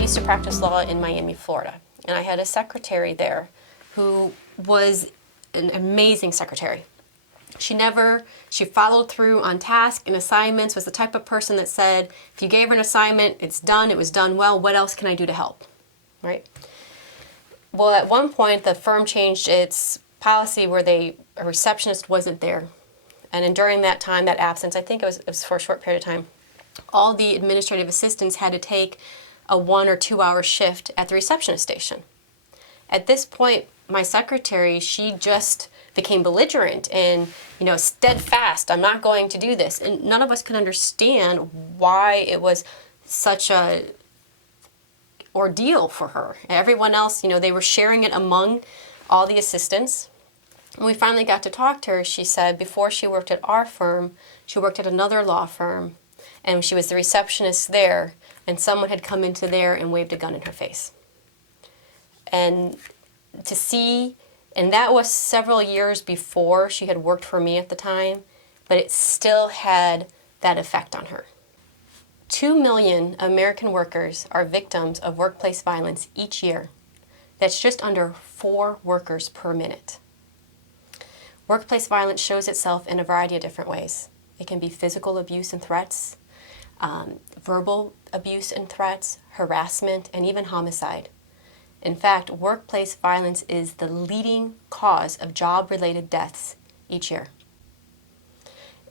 used to practice law in Miami, Florida, and I had a secretary there who was an amazing secretary. She followed through on task and assignments, was the type of person that said, if you gave her an assignment, it's done, it was done well, what else can I do to help, right? Well, at one point, the firm changed its policy where a receptionist wasn't there. And during that time, that absence, I think it was for a short period of time, all the administrative assistants had to take a 1 or 2 hour shift at the receptionist station. At this point, my secretary, she just became belligerent and, steadfast. I'm not going to do this. And none of us could understand why it was such a ordeal for her. Everyone else, they were sharing it among all the assistants. When we finally got to talk to her, she said before she worked at our firm, she worked at another law firm, and she was the receptionist there, and someone had come into there and waved a gun in her face. And to see, and that was several years before she had worked for me at the time, but it still had that effect on her. 2 million American workers are victims of workplace violence each year. That's just under 4 workers per minute. Workplace violence shows itself in a variety of different ways. It can be physical abuse and threats, verbal abuse and threats, harassment, and even homicide. In fact, workplace violence is the leading cause of job-related deaths each year.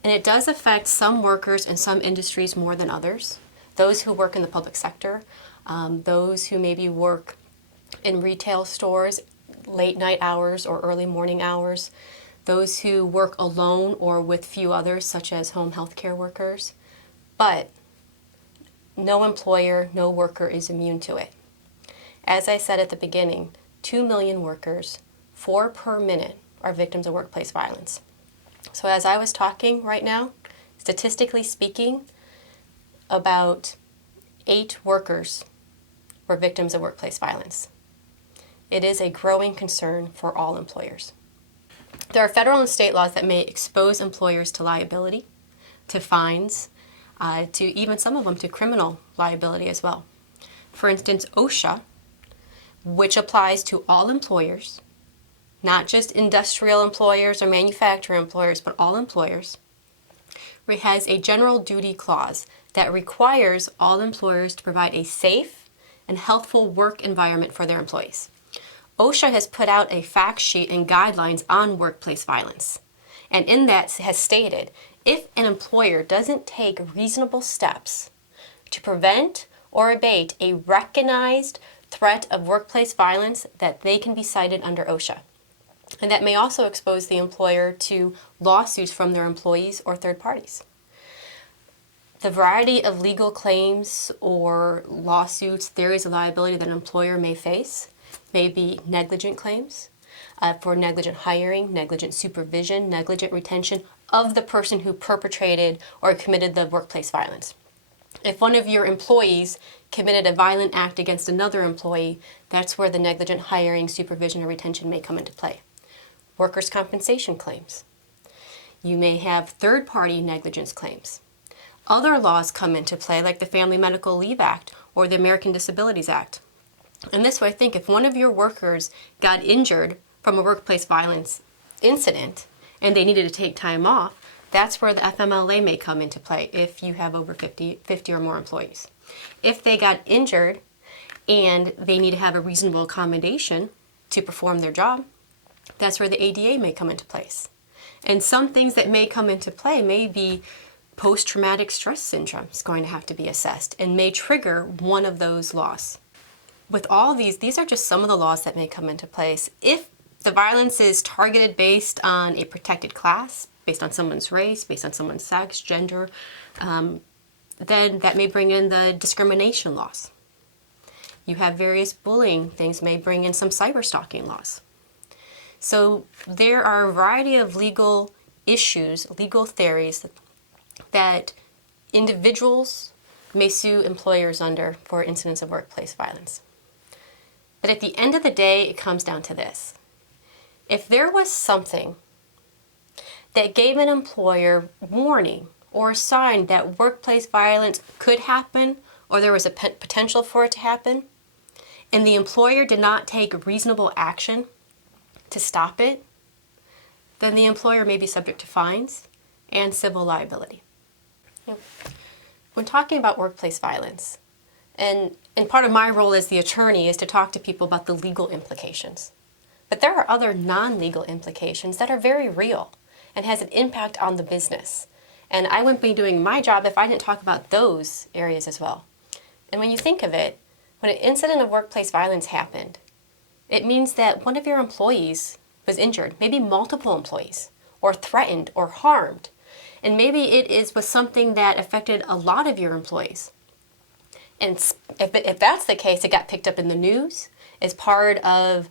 And it does affect some workers in some industries more than others. Those who work in the public sector, those who maybe work in retail stores, late night hours or early morning hours, those who work alone or with few others, such as home health care workers. But no employer, no worker is immune to it. As I said at the beginning, 2 million workers, 4 per minute, are victims of workplace violence. So as I was talking right now, statistically speaking, about 8 workers were victims of workplace violence. It is a growing concern for all employers. There are federal and state laws that may expose employers to liability, to fines, to even some of them to criminal liability as well. For instance, OSHA, which applies to all employers, not just industrial employers or manufacturing employers, but all employers, has a general duty clause that requires all employers to provide a safe and healthful work environment for their employees. OSHA has put out a fact sheet and guidelines on workplace violence, and in that has stated, if an employer doesn't take reasonable steps to prevent or abate a recognized threat of workplace violence, that they can be cited under OSHA. And that may also expose the employer to lawsuits from their employees or third parties. The variety of legal claims or lawsuits, theories of liability that an employer may face may be negligent claims for negligent hiring, negligent supervision, negligent retention of the person who perpetrated or committed the workplace violence. If one of your employees committed a violent act against another employee, that's where the negligent hiring, supervision, or retention may come into play. Workers' compensation claims. You may have third-party negligence claims. Other laws come into play, like the Family Medical Leave Act or the American Disabilities Act. And this way, I think if one of your workers got injured from a workplace violence incident and they needed to take time off, that's where the FMLA may come into play if you have over 50 or more employees. If they got injured and they need to have a reasonable accommodation to perform their job, that's where the ADA may come into place. And some things that may come into play may be post-traumatic stress syndrome is going to have to be assessed and may trigger one of those laws. With all these are just some of the laws that may come into place. If the violence is targeted based on a protected class, based on someone's race, based on someone's sex, gender, then that may bring in the discrimination laws. You have various bullying things may bring in some cyber stalking laws. So there are a variety of legal issues, legal theories that individuals may sue employers under for incidents of workplace violence. But at the end of the day, it comes down to this. If there was something that gave an employer warning or a sign that workplace violence could happen or there was a potential for it to happen, and the employer did not take reasonable action to stop it, then the employer may be subject to fines and civil liability. When talking about workplace violence, and part of my role as the attorney is to talk to people about the legal implications. But there are other non-legal implications that are very real and has an impact on the business. And I wouldn't be doing my job if I didn't talk about those areas as well. And when you think of it, when an incident of workplace violence happened, it means that one of your employees was injured, maybe multiple employees, or threatened or harmed. And maybe it was something that affected a lot of your employees. And if that's the case, it got picked up in the news as part of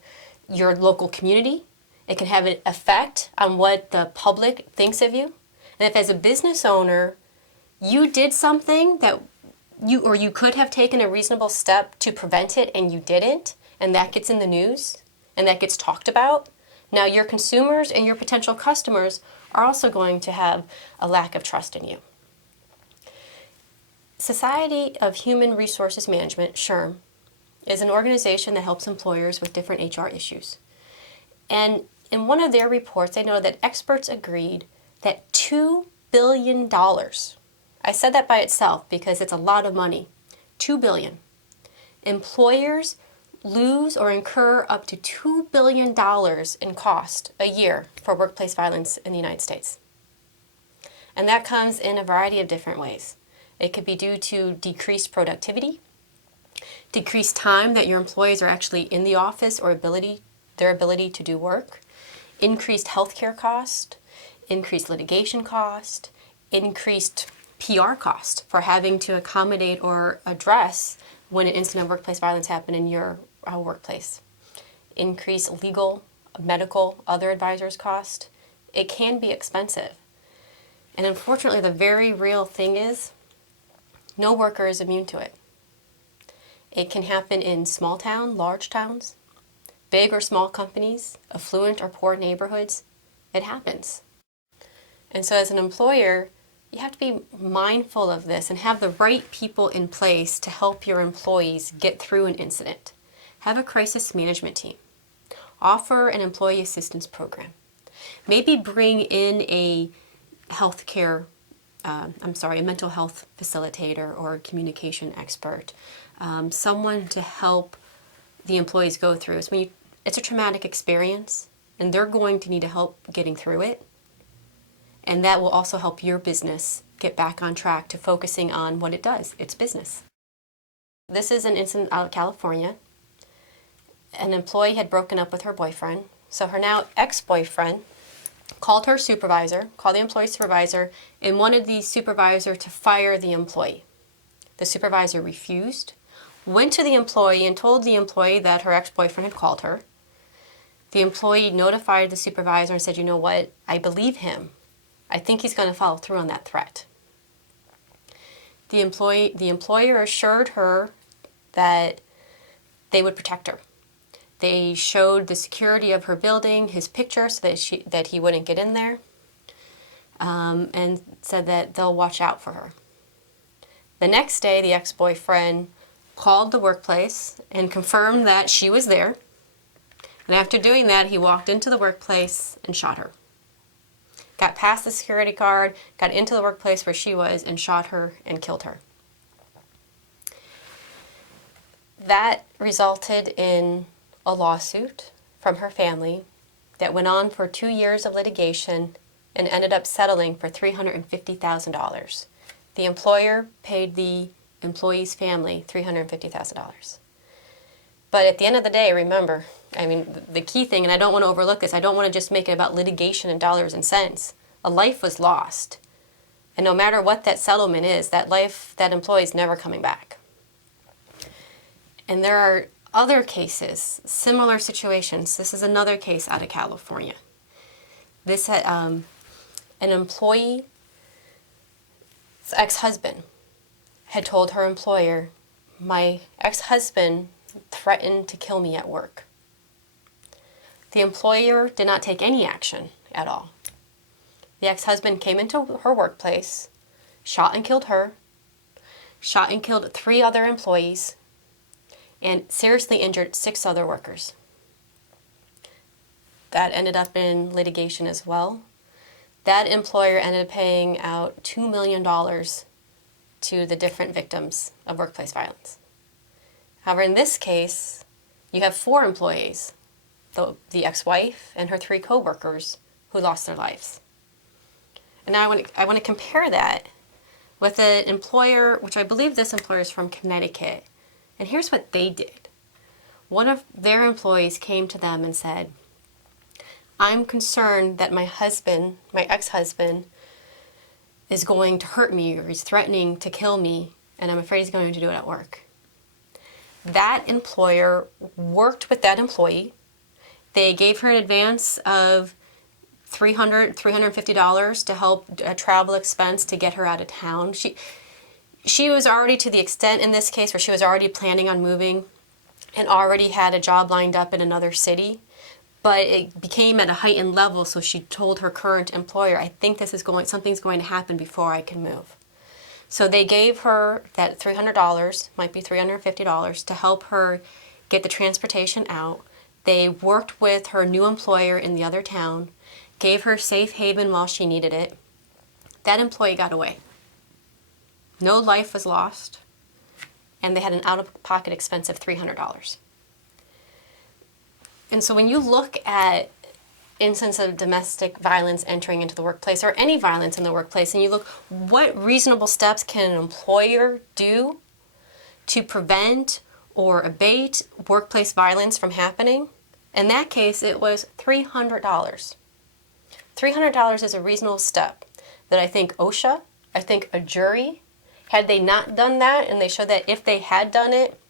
your local community. It can have an effect on what the public thinks of you. And if as a business owner, you did something that you could have taken a reasonable step to prevent it and you didn't, and that gets in the news and that gets talked about, now your consumers and your potential customers are also going to have a lack of trust in you. Society of Human Resources Management, SHRM, is an organization that helps employers with different HR issues. And in one of their reports, they noted that experts agreed that $2 billion, I said that by itself because it's a lot of money, $2 billion. Employers lose or incur up to $2 billion in cost a year for workplace violence in the United States. And that comes in a variety of different ways. It could be due to decreased productivity, decreased time that your employees are actually in the office or their ability to do work, increased healthcare cost, increased litigation cost, increased PR cost for having to accommodate or address when an incident of workplace violence happened in your workplace, increased legal, medical, other advisors cost. It can be expensive. And unfortunately, the very real thing is, no worker is immune to it. It can happen in small town, large towns, big or small companies, affluent or poor neighborhoods. It happens. And so as an employer, you have to be mindful of this and have the right people in place to help your employees get through an incident. Have a crisis management team. Offer an employee assistance program. Maybe bring in a mental health facilitator or communication expert, someone to help the employees go through. It's a traumatic experience, and they're going to need help getting through it. And that will also help your business get back on track to focusing on what it does. It's business. This is an incident out of California. An employee had broken up with her boyfriend, so her now ex-boyfriend called the employee supervisor, and wanted the supervisor to fire the employee. The supervisor refused, went to the employee and told the employee that her ex-boyfriend had called her. The employee notified the supervisor and said, "You know what, I believe him. I think he's going to follow through on that threat." The employer assured her that they would protect her. They showed the security of her building, his picture, so that he wouldn't get in there, and said that they'll watch out for her. The next day, the ex-boyfriend called the workplace and confirmed that she was there. And after doing that, he walked into the workplace and shot her. Got past the security guard, got into the workplace where she was, and shot her and killed her. That resulted in a lawsuit from her family that went on for 2 years of litigation and ended up settling for $350,000. The employer paid the employee's family $350,000. But at the end of the day, remember, the key thing, and I don't want to overlook this, I don't want to just make it about litigation and dollars and cents. A life was lost. And no matter what that settlement is, that employee is never coming back. And there are other cases, similar situations. This is another case out of California. This had an employee's ex-husband had told her employer, "My ex-husband threatened to kill me at work." The employer did not take any action at all. The ex-husband came into her workplace, shot and killed her, shot and killed 3 other employees, and seriously injured 6 other workers. That ended up in litigation as well. That employer ended up paying out $2 million to the different victims of workplace violence. However, in this case, you have 4 employees, the ex-wife and her 3 co-workers, who lost their lives. And now I want to compare that with an employer, which I believe this employer is from Connecticut. And here's what they did. One of their employees came to them and said, I'm concerned that my ex-husband, is going to hurt me, or he's threatening to kill me, and I'm afraid he's going to do it at work. That employer worked with that employee. They gave her an advance of $350 to help a travel expense to get her out of town. She was already to the extent in this case where she was already planning on moving and already had a job lined up in another city. But it became at a heightened level, so she told her current employer, I think something's going to happen before I can move. So they gave her that $300, might be $350, to help her get the transportation out. They worked with her new employer in the other town, gave her safe haven while she needed it. That employee got away. No life was lost, and they had an out-of-pocket expense of $300. And so when you look at instances of domestic violence entering into the workplace, or any violence in the workplace, and you look, what reasonable steps can an employer do to prevent or abate workplace violence from happening? In that case, it was $300. $300 is a reasonable step that I think OSHA, I think a jury, had they not done that, and they showed that if they had done it,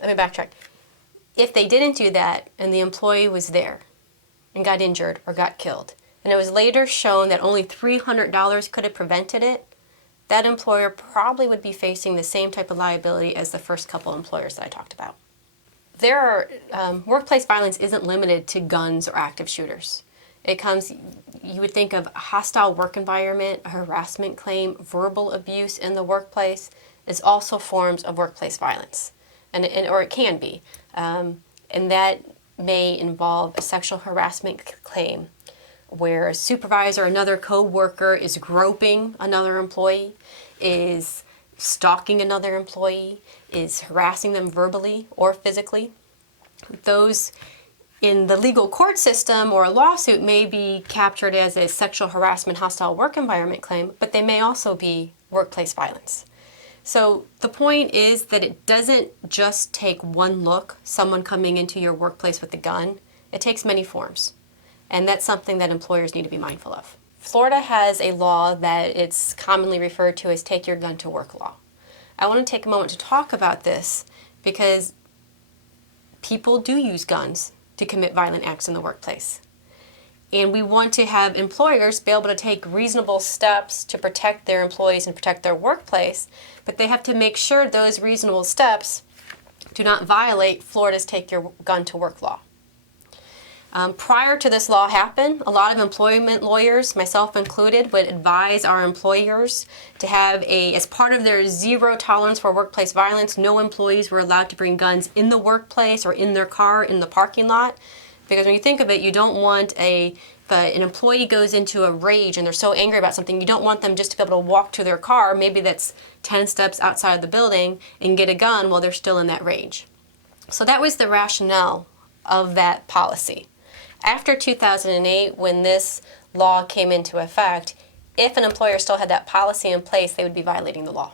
let me backtrack. If they didn't do that and the employee was there and got injured or got killed, and it was later shown that only $300 could have prevented it, that employer probably would be facing the same type of liability as the first couple employers that I talked about. Workplace violence isn't limited to guns or active shooters. You would think of a hostile work environment, a harassment claim, verbal abuse in the workplace is also forms of workplace violence, or it can be. And that may involve a sexual harassment claim where a supervisor or another co-worker is groping another employee, is stalking another employee, is harassing them verbally or physically. Those in the legal court system or a lawsuit may be captured as a sexual harassment, hostile work environment claim, but they may also be workplace violence. So the point is that it doesn't just take one look, someone coming into your workplace with a gun. It takes many forms. And that's something that employers need to be mindful of. Florida has a law that it's commonly referred to as take your gun to work law. I want to take a moment to talk about this because people do use guns to commit violent acts in the workplace. And we want to have employers be able to take reasonable steps to protect their employees and protect their workplace, but they have to make sure those reasonable steps do not violate Florida's Take Your Gun to Work law. Prior to this law happen, a lot of employment lawyers, myself included, would advise our employers to have as part of their zero tolerance for workplace violence, no employees were allowed to bring guns in the workplace or in their car in the parking lot. Because when you think of it, you don't want if an employee goes into a rage and they're so angry about something, you don't want them just to be able to walk to their car, maybe that's 10 steps outside of the building, and get a gun while they're still in that rage. So that was the rationale of that policy. After 2008, when this law came into effect, if an employer still had that policy in place, they would be violating the law.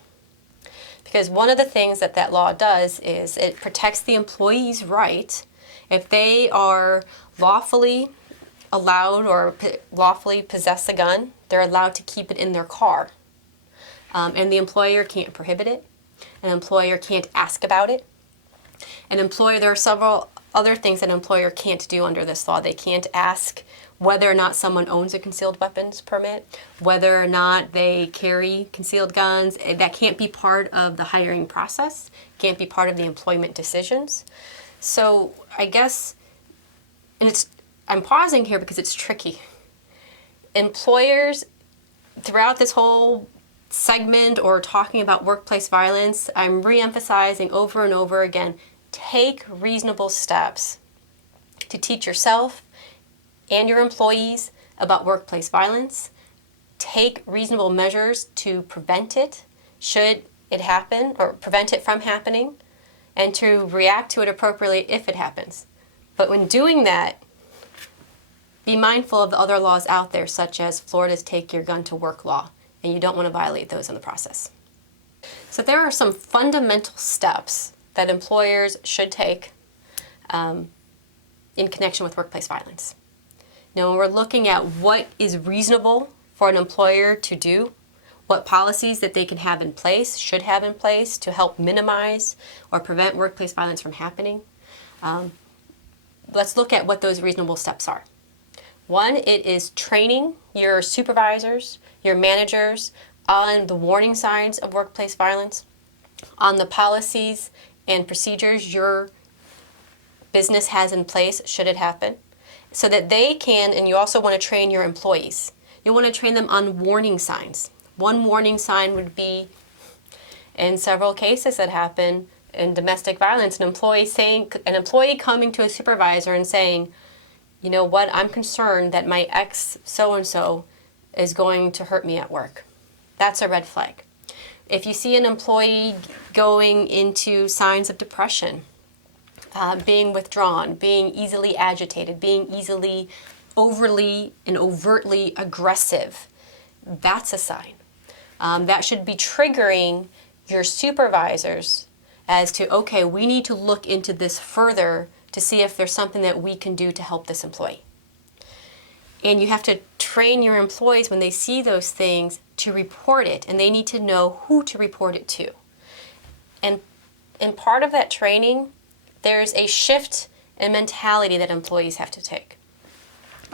Because one of the things that law does is it protects the employee's right. If they are lawfully allowed or lawfully possess a gun, they're allowed to keep it in their car. And the employer can't prohibit it. An employer can't ask about it. There are several other things that an employer can't do under this law. They can't ask whether or not someone owns a concealed weapons permit, whether or not they carry concealed guns. That can't be part of the hiring process, can't be part of the employment decisions. So I guess, I'm pausing here because it's tricky. Employers, throughout this whole segment or talking about workplace violence, I'm re-emphasizing over and over again, take reasonable steps to teach yourself and your employees about workplace violence. Take reasonable measures to prevent it, should it happen, or prevent it from happening, and to react to it appropriately if it happens. But when doing that, be mindful of the other laws out there, such as Florida's Take Your Gun to Work law, and you don't want to violate those in the process. So there are some fundamental steps that employers should take in connection with workplace violence. Now, when we're looking at what is reasonable for an employer to do, what policies that they can have in place, should have in place to help minimize or prevent workplace violence from happening, let's look at what those reasonable steps are. One, it is training your supervisors, your managers on the warning signs of workplace violence, on the policies and procedures your business has in place should it happen, so that they can, and you also want to train your employees. You want to train them on warning signs. One warning sign would be, in several cases that happen in domestic violence, an employee coming to a supervisor and saying, you know what, I'm concerned that my ex so-and-so is going to hurt me at work. That's a red flag. If you see an employee going into signs of depression, being withdrawn, being easily agitated, being easily overly and overtly aggressive, that's a sign. That should be triggering your supervisors as to, okay, we need to look into this further to see if there's something that we can do to help this employee. And you have to train your employees when they see those things to report it, and they need to know who to report it to. And part of that training, there's a shift in mentality that employees have to take.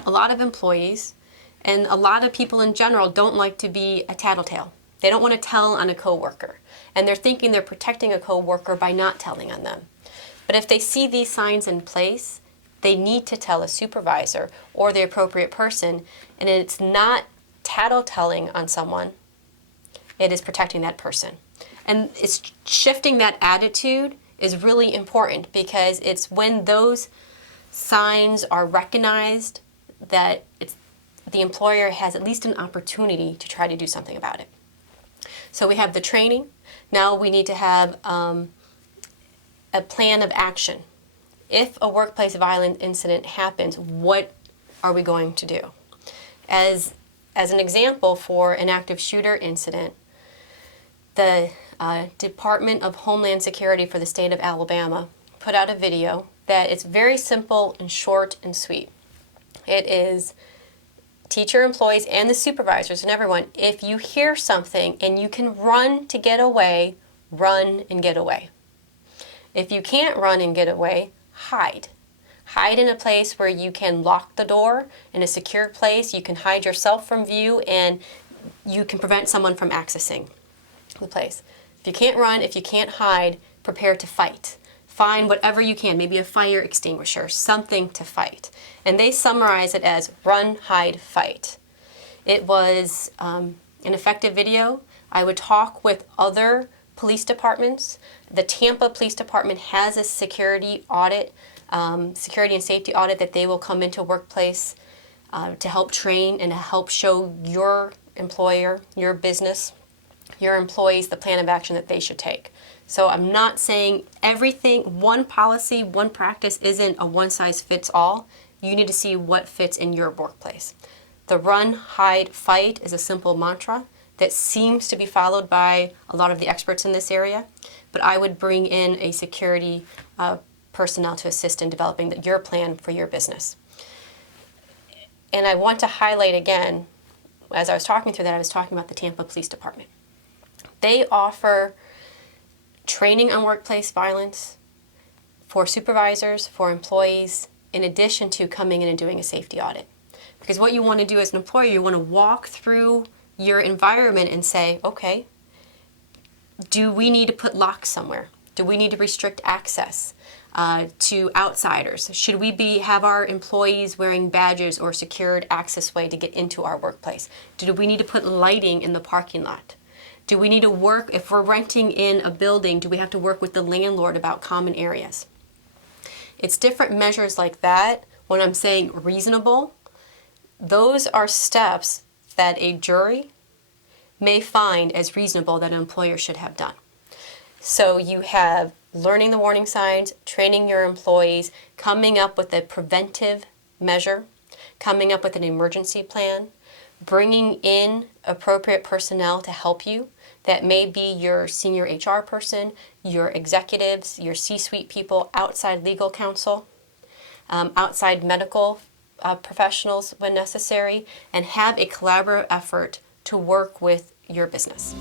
A lot of employees and a lot of people in general don't like to be a tattletale. They don't want to tell on a coworker, and they're thinking they're protecting a coworker by not telling on them. But if they see these signs in place, they need to tell a supervisor or the appropriate person, and it's not tattletelling on someone, it is protecting that person. And it's shifting that attitude is really important, because it's when those signs are recognized that the employer has at least an opportunity to try to do something about it. So we have the training. Now we need to have a plan of action. If a workplace violence incident happens, what are we going to do? As an example, for an active shooter incident, the Department of Homeland Security for the state of Alabama put out a video that it's very simple and short and sweet. It is teach your employees and the supervisors and everyone, if you hear something and you can run to get away, run and get away. If you can't run and get away, hide. Hide in a place where you can lock the door, in a secure place. You can hide yourself from view, and you can prevent someone from accessing the place. If you can't run, if you can't hide, prepare to fight. Find whatever you can, maybe a fire extinguisher, something to fight. And they summarize it as run, hide, fight. It was an effective video. I would talk with other police departments. The Tampa Police Department has a security audit, security and safety audit that they will come into workplace to help train and to help show your employer, your business, your employees the plan of action that they should take. So I'm not saying everything, one policy, one practice isn't a one-size-fits-all. You need to see what fits in your workplace. The run, hide, fight is a simple mantra that seems to be followed by a lot of the experts in this area, but I would bring in a security personnel to assist in developing your plan for your business. And I want to highlight again, as I was talking through that, I was talking about the Tampa Police Department. They offer training on workplace violence for supervisors, for employees, in addition to coming in and doing a safety audit. Because what you want to do as an employer, you want to walk through your environment and say, okay, do we need to put locks somewhere? Do we need to restrict access to outsiders? Should we have our employees wearing badges or secured access way to get into our workplace? Do we need to put lighting in the parking lot? Do we need to work, if we're renting in a building, do we have to work with the landlord about common areas? It's different measures like that. When I'm saying reasonable, those are steps that a jury may find as reasonable that an employer should have done. So you have learning the warning signs, training your employees, coming up with a preventive measure, coming up with an emergency plan, bringing in appropriate personnel to help you. That may be your senior HR person, your executives, your C-suite people, outside legal counsel, outside medical professionals when necessary, and have a collaborative effort to work with your business.